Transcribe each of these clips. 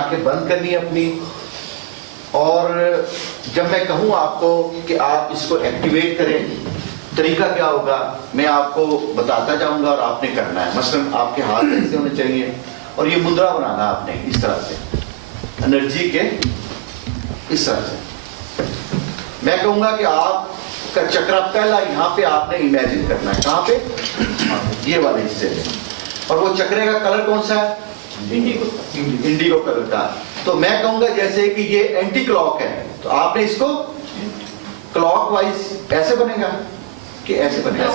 आंखें बंद करनी है अपनी, और जब मैं कहूँ आपको कि आप इसको एक्टिवेट करें, तरीका क्या होगा मैं आपको बताता जाऊंगा और आपने करना है। मसलन आपके हाथ ऐसे होने चाहिए और ये मुद्रा बनाना आपने इस तरह से, एनर्जी के इस तरह से। मैं कहूंगा कि आपका चक्रा पहला यहाँ पे आपने इमेजिन करना है, कहाँ पे, ये वाले हिस्से में, और वो चक्रे का कलर कौन सा है, इंडिगो कलर का। तो मैं कहूंगा जैसे कि ये एंटी क्लॉक है, तो आपने इसको क्लॉक वाइज ऐसे बनेगा कि ऐसे बनेगा,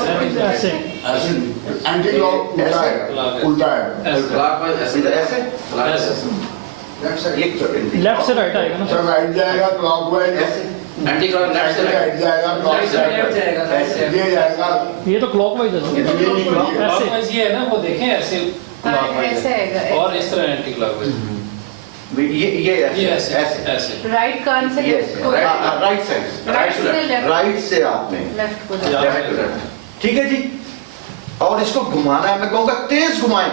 ऐसे एंटी क्लॉक उल्टा है, क्लॉकवाइज ऐसे लेफ्ट से राइट आएगा ना सर राइट जाएगा क्लॉकवाइज, एंटी क्लॉक लेफ्ट से राइट जाएगा क्लॉकवाइज, ये जाएगा ये तो क्लॉकवाइज है क्लॉकवाइज ये है ना, वो देखें ऐसे ऐसे आएगा, और इस तरह एंटी क्लॉकवाइज ये ऐसे ऐसे ऐसे राइट कान से लेफ्ट को, राइट साइड, राइट से आपने लेफ्ट को लेफ्ट को करना है। ठीक है जी, और इसको घुमाना है, मैं कहूँगा तेज घुमाएं,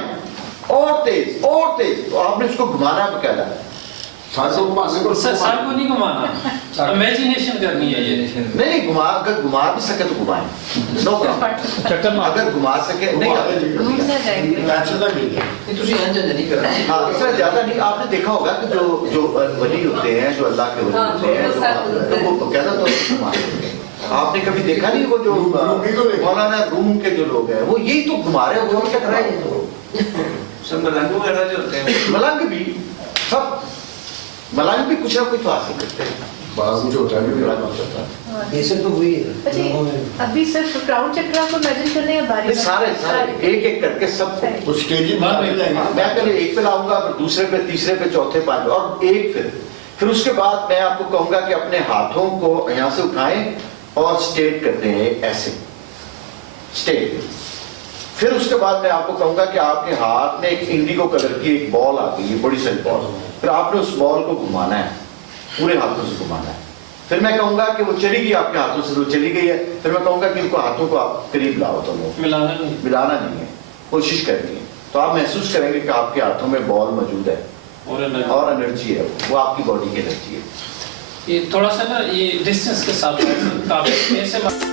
और तेज और तेज, तो आपने इसको घुमाना है बकायदा। सर सर को नहीं घुमाना, इमेजिनेशन करनी है ये। नहीं घुमा, अगर घुमा भी सके तो घुमाएं, नो प्रॉब्लम। चक्कर मार, अगर घुमा सके नहीं, घूमने जाएंगे। हाँ इससे ज्यादा नहीं। आपने देखा होगा कि जो वली होते हैं, जो अल्लाह के वली होते हैं, तो वो कहता तो घुमा देते हैं। आपने कभी देखा नहीं वो जो मौलाना रूम के जो लोग हैं वो यही तो घुमा रहे हैं, वो क्या कर रहे हैं, मलंग वगैरह जो होते हैं, मलंग भी सब, मलंग भी कुछ ना कुछ तो हासिल करते हैं, कुछ होता है ये सब तो हुई है। अच्छा अभी सिर्फ क्राउन चक्रा को इमेजिन करने या बारी सारे एक एक करके सबको। तो स्टेजिंग मैं पहले एक पे लाऊंगा, फिर दूसरे पे, तीसरे पे, चौथे, पांचवे, और एक फिर उसके बाद मैं आपको कहूंगा कि अपने हाथों को यहाँ से उठाएं और स्ट्रेट करते हैं ऐसे स्ट्रेट। फिर उसके बाद मैं आपको कहूंगा कि आपके हाथ में एक इंडिगो कलर की एक बॉल आ गई है, बड़ी सारी बॉल, फिर आपने उस बॉल को घुमाना है, पूरे हाथों से घुमाना है। फिर मैं कहूंगा कि वो चली गई आपके हाथों से, तो चली गई है, फिर मैं कहूंगा कि इनको हाथों को आप करीब लाओ, तो मिलाना नहीं, मिलाना नहीं है, कोशिश करनी है, तो आप महसूस करेंगे कि आपके हाथों में बॉल मौजूद है और एनर्जी है, वो आपकी बॉडी की एनर्जी है। ये थोड़ा सा ना ये डिस्टेंस के साथ काफी